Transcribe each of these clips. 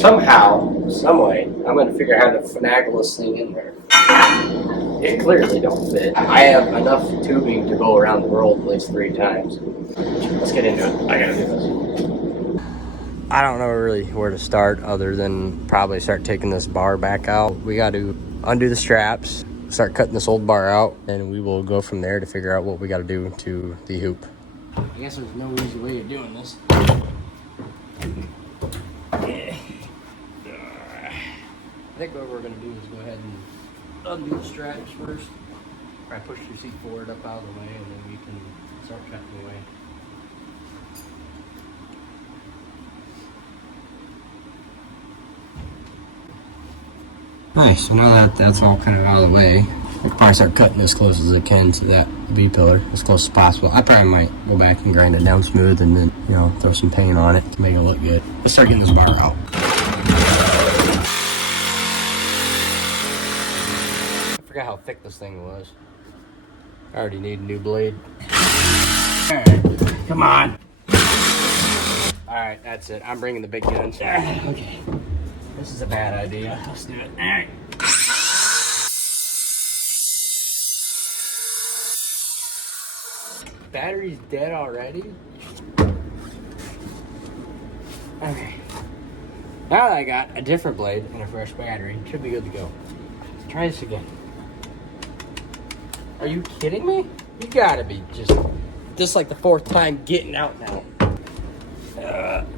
somehow, some way, I'm going to figure out how to finagle this thing in there. It clearly don't fit. I have enough tubing to go around the world at least 3 times. Let's get into it. I gotta do this. I don't know really where to start other than probably start taking this bar back out. We got to undo the straps, start cutting this old bar out, and we will go from there to figure out what we got to do to the hoop. I guess there's no easy way of doing this. I think what we're going to do is go ahead and undo the straps first. Probably push your seat forward up out of the way, and then we can start cutting away. Nice, so now that that's all kind of out of the way, I'll probably start cutting as close as I can to that V-pillar, as close as possible. I probably might go back and grind it down smooth and then, you know, throw some paint on it to make it look good. Let's start getting this bar out. I forgot how thick this thing was. I already need a new blade. Alright, come on. Alright, that's it. I'm bringing the big guns. Okay. This is a bad idea. Let's do it. Alright. Battery's dead already? Okay. Now that I got a different blade and a fresh battery, it should be good to go. Let's try this again. Are you kidding me? You gotta be just... This is like the 4th time getting out now.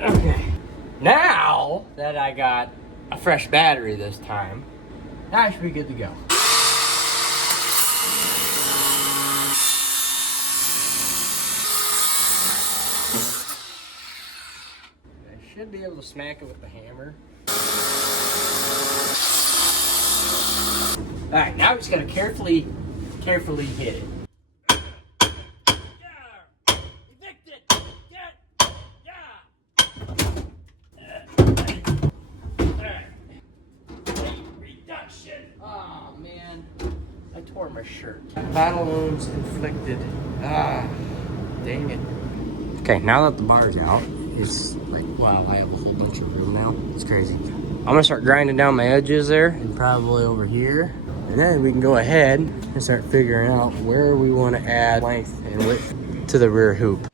Okay. Now that I got a fresh battery this time, now I should be good to go. I should be able to smack it with the hammer. Alright, now we just gotta carefully hit it. Oh man, I tore my shirt. Battle wounds inflicted. Ah, dang it. Okay, now that the bar's out, it's like, wow, I have a whole bunch of room now. It's crazy. I'm gonna start grinding down my edges there and probably over here. And then we can go ahead and start figuring out where we want to add length and width to the rear hoop.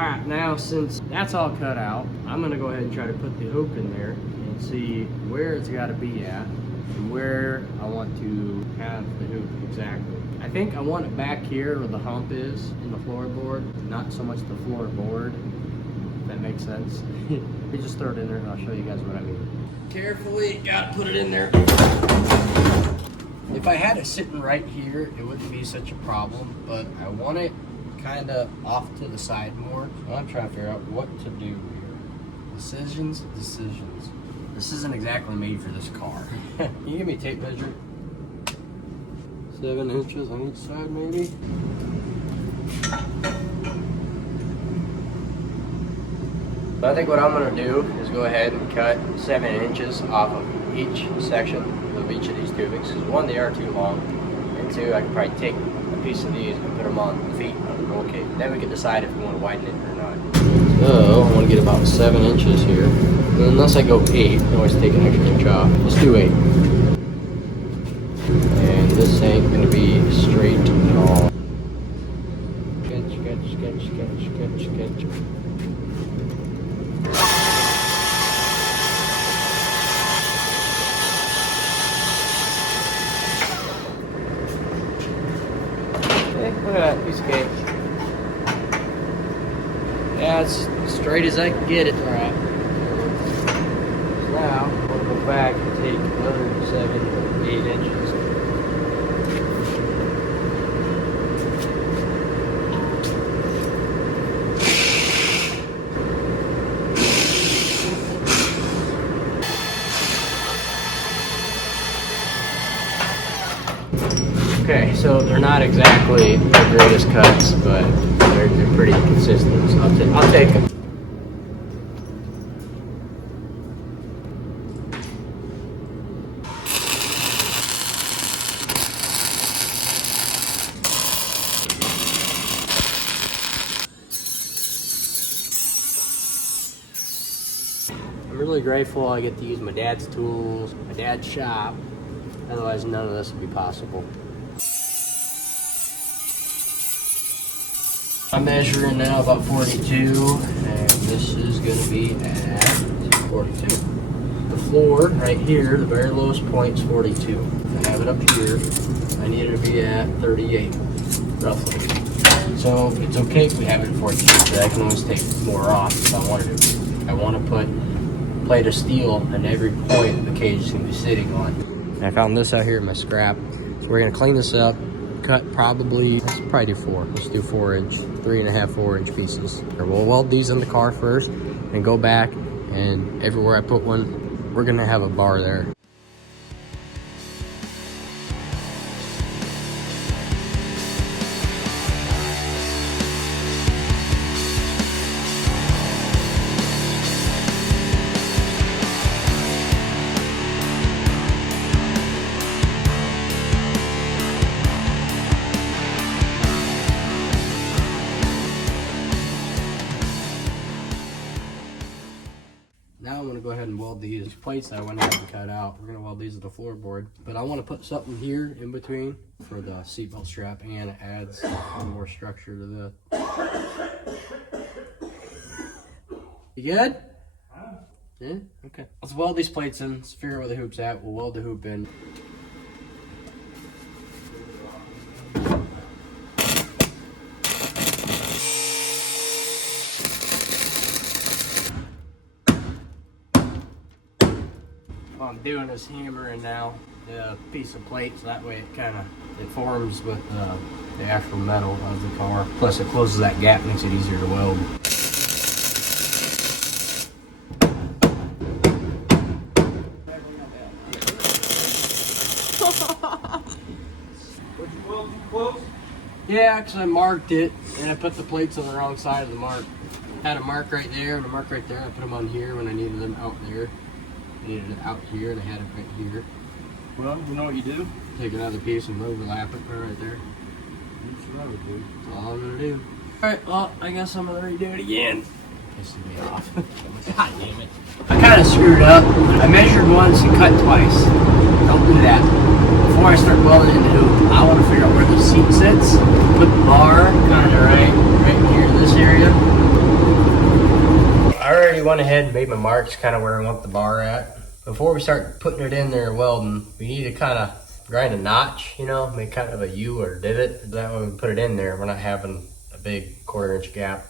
Alright, now since that's all cut out, I'm going to go ahead and try to put the hoop in there and see where it's got to be at and where I want to have the hoop exactly. I think I want it back here where the hump is in the floorboard, not so much the floorboard, if that makes sense. We just throw it in there and I'll show you guys what I mean. Carefully, gotta put it in there. If I had it sitting right here, it wouldn't be such a problem, but I want it kind of off to the side more. So I'm trying to figure out what to do here. Decisions. This isn't exactly made for this car. Can you give me a tape measure? 7 inches on each side, maybe? But I think what I'm gonna do is go ahead and cut 7 inches off of each section of each of these tubings. Because 1, they are too long, and 2, I can probably take a piece of these and put them on the feet of the roll cage. Then we can decide if we want to widen it or not. So I want to get about 7 inches here. And unless I go 8, I can always take an extra inch off. Let's do 8. And this ain't gonna be straight at all. Sketch. Look at that piece of cake. Yeah, it's straight as I can get it. Alright. So now, I'm going to go back and take another 7 or 8 inches. Okay, so they're not exactly the greatest cuts, but they're pretty consistent, so I'll take them. I'm really grateful I get to use my dad's tools, my dad's shop, otherwise none of this would be possible. I'm measuring now about 42, and this is going to be at 42. The floor right here, the very lowest point is 42. I have it up here. I need it to be at 38, roughly. So it's okay if we have it at 42, but I can always take more off if I wanted to. I want to put a plate of steel on every point the cage is going to be sitting on. And I found this out here in my scrap. So we're going to clean this up. Cut probably, let's probably do 4. Let's do 4-inch, 3.5, 4-inch pieces. We'll weld these in the car first and go back, and everywhere I put one, we're gonna have a bar there. Now I'm going to go ahead and weld these plates that I went ahead and cut out. We're going to weld these to the floorboard. But I want to put something here in between for the seatbelt strap, and it adds one more structure to the... You good? Yeah? Okay. Let's weld these plates in. Let's figure out where the hoop's at. We'll weld the hoop in. I'm doing is hammering now the piece of plate, so that way it kind of forms with the actual metal of the car. Plus it closes that gap, makes it easier to weld. Would you weld too close? Yeah, because I marked it and I put the plates on the wrong side of the mark. I had a mark right there and a mark right there. I put them on here when I needed them out there. I needed it out here, and I had it right here. Well, you know what you do? Take another piece and overlap it right there. That's what I would do. That's all I'm gonna do. Alright, well, I guess I'm gonna redo it again. Pissing me off. God damn it. I kind of screwed up. I measured once and cut twice. Don't do that. Before I start welding in the hoop, I want to figure out where the seat sits. Put the bar kind of right here in this area. I already went ahead and made my marks kind of where I want the bar at. Before we start putting it in there welding, we need to kind of grind a notch, you know, make kind of a U or a divot. That way when we put it in there, we're not having a big 1/4-inch gap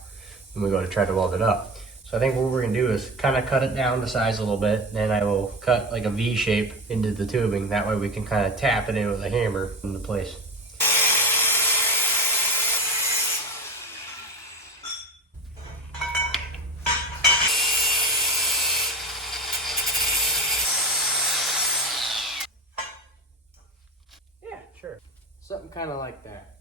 when we go to try to weld it up. So I think what we're gonna do is kind of cut it down to size a little bit. Then I will cut like a V shape into the tubing. That way we can kind of tap it in with a hammer into place. Sure. Something kind of like that.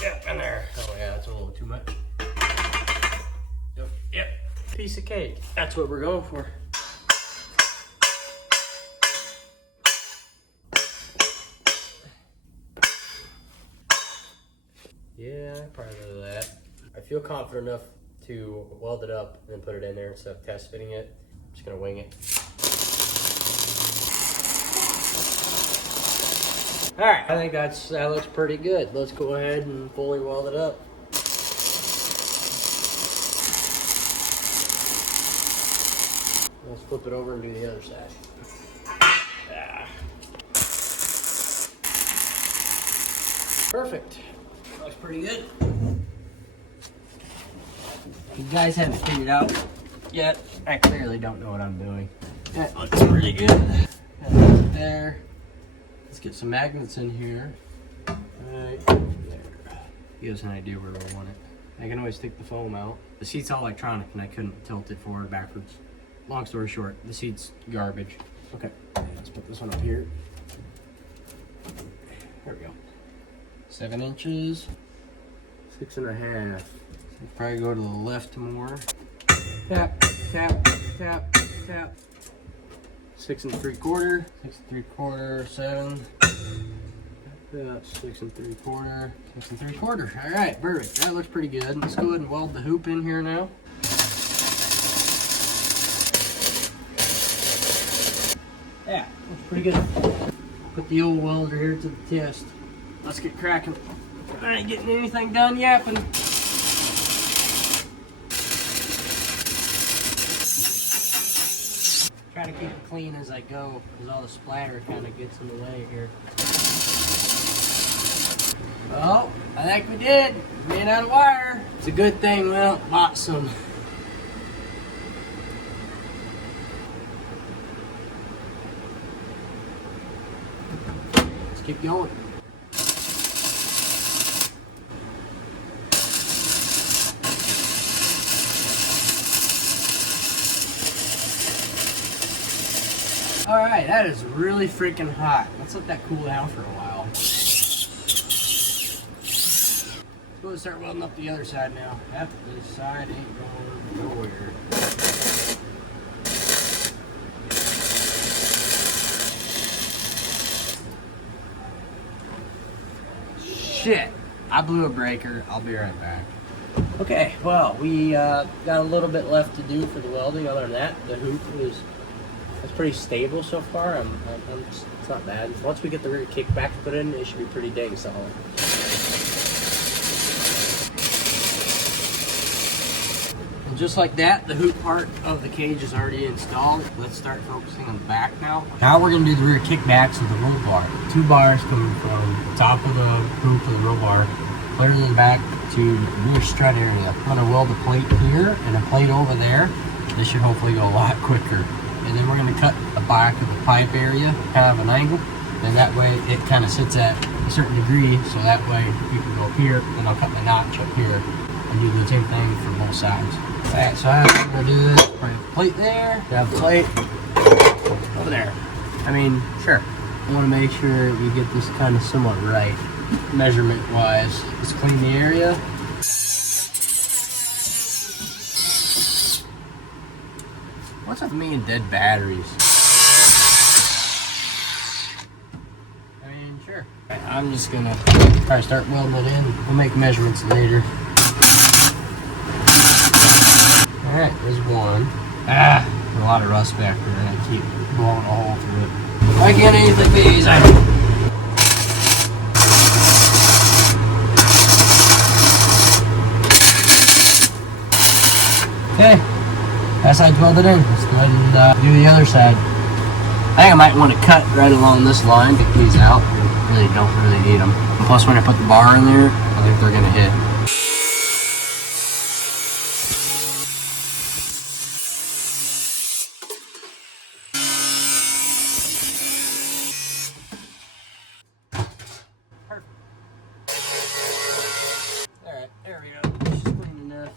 Yep, in there. Oh yeah, that's a little too much. Yep. Piece of cake. That's what we're going for. Yeah, probably do that. I feel confident enough to weld it up and then put it in there instead of test fitting it. I'm just gonna wing it. All right, I think that looks pretty good. Let's go ahead and fully weld it up. Let's flip it over and do the other side. Perfect. Looks pretty good. You guys haven't figured out yet. I clearly don't know what I'm doing. That looks pretty good. Right there. Let's get some magnets in here. Right there. Give us an idea where we want it. I can always take the foam out. The seat's all electronic and I couldn't tilt it forward or backwards. Long story short, the seat's garbage. Okay, let's put this one up here. There we go. 7 inches, 6.5. Probably go to the left more. Tap, tap, tap, tap. 6 3/4, 6 3/4, 7. About 6 3/4, 6 3/4. All right, perfect. That looks pretty good. Let's go ahead and weld the hoop in here now. Yeah, looks pretty good. Put the old welder here to the test. Let's get cracking. I ain't getting anything done yapping. Try to keep it clean as I go, because all the splatter kind of gets in the way here. Well, I think we did. We ran out of wire. It's a good thing we bought some. Let's keep going. All right, that is really freaking hot. Let's let that cool down for a while. Let's go and start welding up the other side now. Yep, this side ain't going nowhere. Shit, I blew a breaker. I'll be right back. Okay, well, we got a little bit left to do for the welding. Other than that, the hoop is pretty stable so far. It's not bad. Once we get the rear kickback put in, it should be pretty dang solid. And just like that, the hoop part of the cage is already installed. Let's start focusing on the back now. Now we're gonna do the rear kickbacks of the roll bar. 2 bars coming from the top of the hoop of the roll bar, clear to the back to the rear strut area. I'm gonna weld a plate here and a plate over there. This should hopefully go a lot quicker. And then we're going to cut the back of the pipe area, kind of an angle, and that way it kind of sits at a certain degree, so that way you can go here, and I'll cut my notch up here, and do the same thing for both sides. Alright, so I'm going to do this, put a plate there, grab the plate, over there. I mean, sure. I want to make sure we get this kind of somewhat right, measurement-wise. Let's clean the area. What's with me and dead batteries? I mean, sure. I'm just gonna try to start welding it in. We'll make measurements later. Alright, there's one. A lot of rust back there, and I keep blowing a hole through it. Why can't anything be easy? Okay. That side's welded in. Let's go ahead and do the other side. I think I might want to cut right along this line, pick these out. I really don't need them. And plus, when I put the bar in there, I think they're going to hit. Perfect. Alright, there we go. She's clean enough.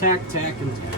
Tack, tack, and tack.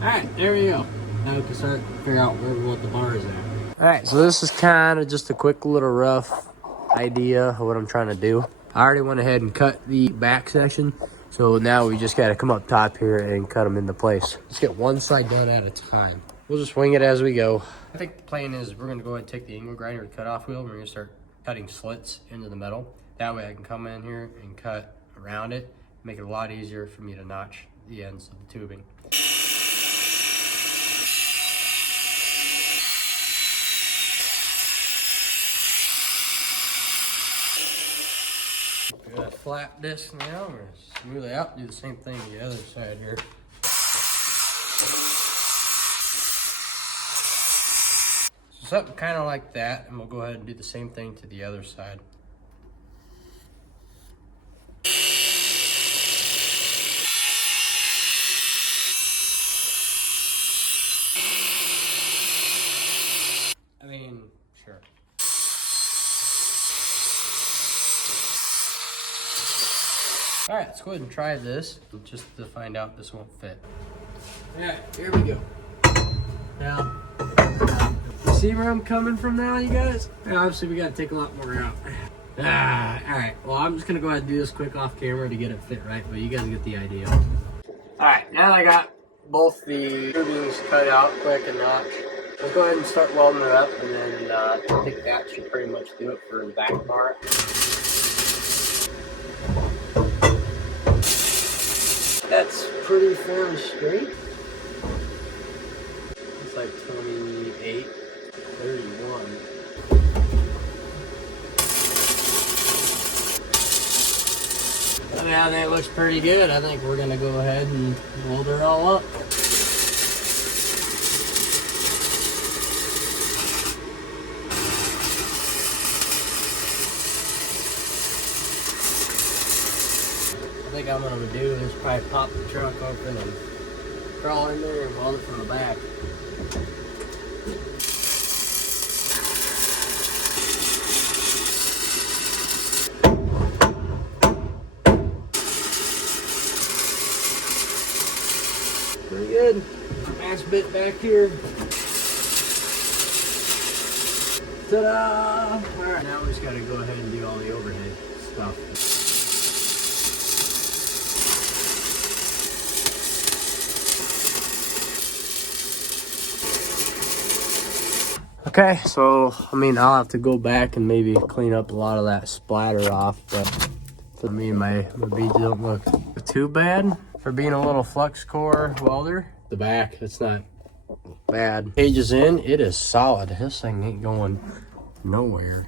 Alright, there we go. Now we can start to figure out where we want the bar is at. Alright, so this is kind of just a quick little rough idea of what I'm trying to do. I already went ahead and cut the back section, so now we just got to come up top here and cut them into place. Let's get one side done at a time. We'll just wing it as we go. I think the plan is we're gonna go ahead and take the angle grinder and cutoff wheel, and we're gonna start cutting slits into the metal. That way I can come in here and cut around it, make it a lot easier for me to notch the ends of the tubing. We got a flat disc now, we're gonna smooth it out, do the same thing to the other side here. Something kind of like that, and we'll go ahead and do the same thing to the other side. All right, let's go ahead and try this just to find out this won't fit. All right, here we go. Now, you see where I'm coming from now, you guys? Now, obviously, we got to take a lot more out. All right, well, I'm just going to go ahead and do this quick off camera to get it fit right, but you guys get the idea. All right, now I got both the tubings cut out quick and notch. Let's go ahead and start welding it up, and then I think that should pretty much do it for the back part. That's pretty fairly straight. It's like 28, 31. I mean, I think it looks pretty good. I think we're gonna go ahead and weld her all up. I think I'm gonna do is probably pop the truck open and crawl in there and weld it from the back. Pretty good. Nice bit back here. Ta-da! Alright, now we just gotta go ahead and do all the overhead stuff. Okay, so I mean, I'll have to go back and maybe clean up a lot of that splatter off, but for me, my beads don't look too bad for being a little flux core welder. The back, it's not bad. Cages in, it is solid. This thing ain't going nowhere.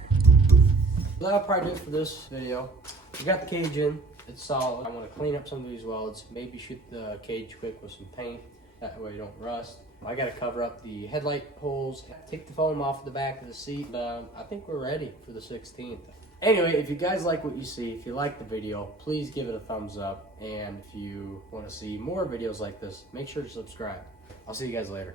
That'll probably do it for this video. We got the cage in, it's solid. I'm gonna clean up some of these welds, maybe shoot the cage quick with some paint, that way it don't rust. I gotta cover up the headlight holes, take the foam off the back of the seat. I think we're ready for the 16th. Anyway, if you guys like what you see, if you like the video, please give it a thumbs up. And if you want to see more videos like this, make sure to subscribe. I'll see you guys later.